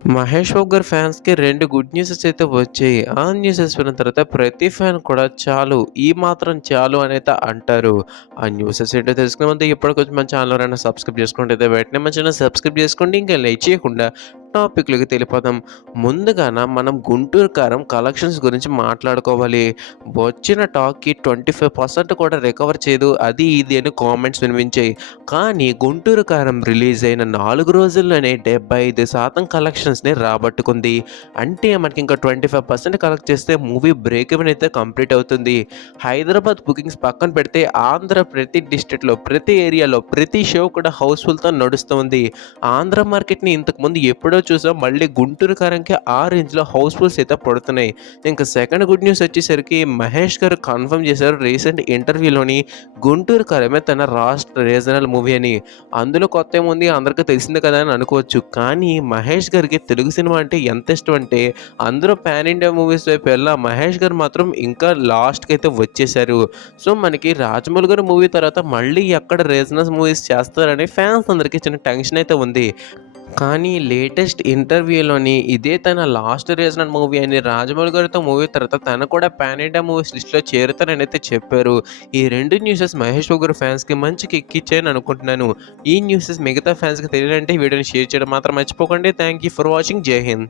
మహేష్ బాబు గారి ఫ్యాన్స్‌కి రెండు గుడ్ న్యూసెస్ అయితే వచ్చాయి. ఆ న్యూసెస్ విన్న తర్వాత ప్రతి ఫ్యాన్ కూడా చాలు ఈ మాత్రం చాలు అనేది అంటారు. ఆ న్యూసెస్ ఏంటో తెలుసుకునే ముందు ఇప్పటికొచ్చి మన ఛానల్ అయినా సబ్స్క్రైబ్ చేసుకుంటే వెంటనే మన ఛానల్ సబ్స్క్రైబ్ చేసుకోండి. ఇంకా లైక్ చేయకుండా టాపిక్లకి తెలిపోదాం ముందుగాన మనం గుంటూరు కారం కలెక్షన్స్ గురించి మాట్లాడుకోవాలి. వచ్చిన టాక్‌కి 25% కూడా రికవర్ చేయదు. అది ఇది అని కామెంట్స్ వినిపించాయి. కానీ గుంటూరు కారం రిలీజ్ అయిన నాలుగు రోజుల్లోనే 75% కలెక్షన్స్‌ని రాబట్టుకుంది. అంటే మనకి ఇంకా 25% కలెక్ట్ చేస్తే మూవీ బ్రేక్ ఇవన్ అయితే కంప్లీట్ అవుతుంది. హైదరాబాద్ బుకింగ్స్ పక్కన పెడితే ఆంధ్ర ప్రతి డిస్ట్రిక్ట్‌లో, ప్రతి ఏరియాలో, ప్రతి షో కూడా హౌస్‌ఫుల్‌తో నడుస్తుంది. ఆంధ్ర మార్కెట్‌ని ఇంతకుముందు ఎప్పుడో చూసాం. మళ్ళీ గుంటూరు కారంకి ఆ రేంజ్‌లో హౌస్‌ఫుల్స్ అయితే పడుతున్నాయి. ఇంకా సెకండ్ గుడ్ న్యూస్ వచ్చేసరికి మహేష్ గారు కన్ఫర్మ్ చేశారు రీసెంట్ ఇంటర్వ్యూలోని గుంటూరు కారమే తన రాష్ట్ర రీజనల్ మూవీ అని. అందులో కొత్త ఏముంది అందరికీ తెలిసిందే కదా అని అనుకోవచ్చు. కానీ మహేష్ గారికి తెలుగు సినిమా అంటే ఎంత ఇష్టం అంటే అందరూ పాన్ ఇండియా మూవీస్ వైపు వెళ్ళా మహేష్ గారు మాత్రం ఇంకా లాస్ట్‌కి అయితే వచ్చేసారు. సో మనకి రాజమౌళి గారి మూవీ తర్వాత మళ్ళీ ఎక్కడ రీజనల్ మూవీస్ చేస్తారని ఫ్యాన్స్ అందరికీ చిన్న టెన్షన్ అయితే ఉంది. కానీ లేటెస్ట్ ఇంటర్వ్యూలోని ఇదే తన లాస్ట్ రీజనల్ మూవీ అని రాజమౌళి గారితో మూవీ తర్వాత తను కూడా పాన్ ఇండియా మూవీస్ లిస్ట్‌లో చేరుతానని అయితే చెప్పారు. ఈ రెండు న్యూసెస్ మహేష్ బాబు గారు ఫ్యాన్స్‌కి మంచి కిక్ ఇచ్చాయని అనుకుంటున్నాను. ఈ న్యూసెస్ మిగతా ఫ్యాన్స్‌కి తెలియాలంటే వీడియోని షేర్ చేయడం మాత్రం మర్చిపోకండి. Thank you for watching. Jai Hind.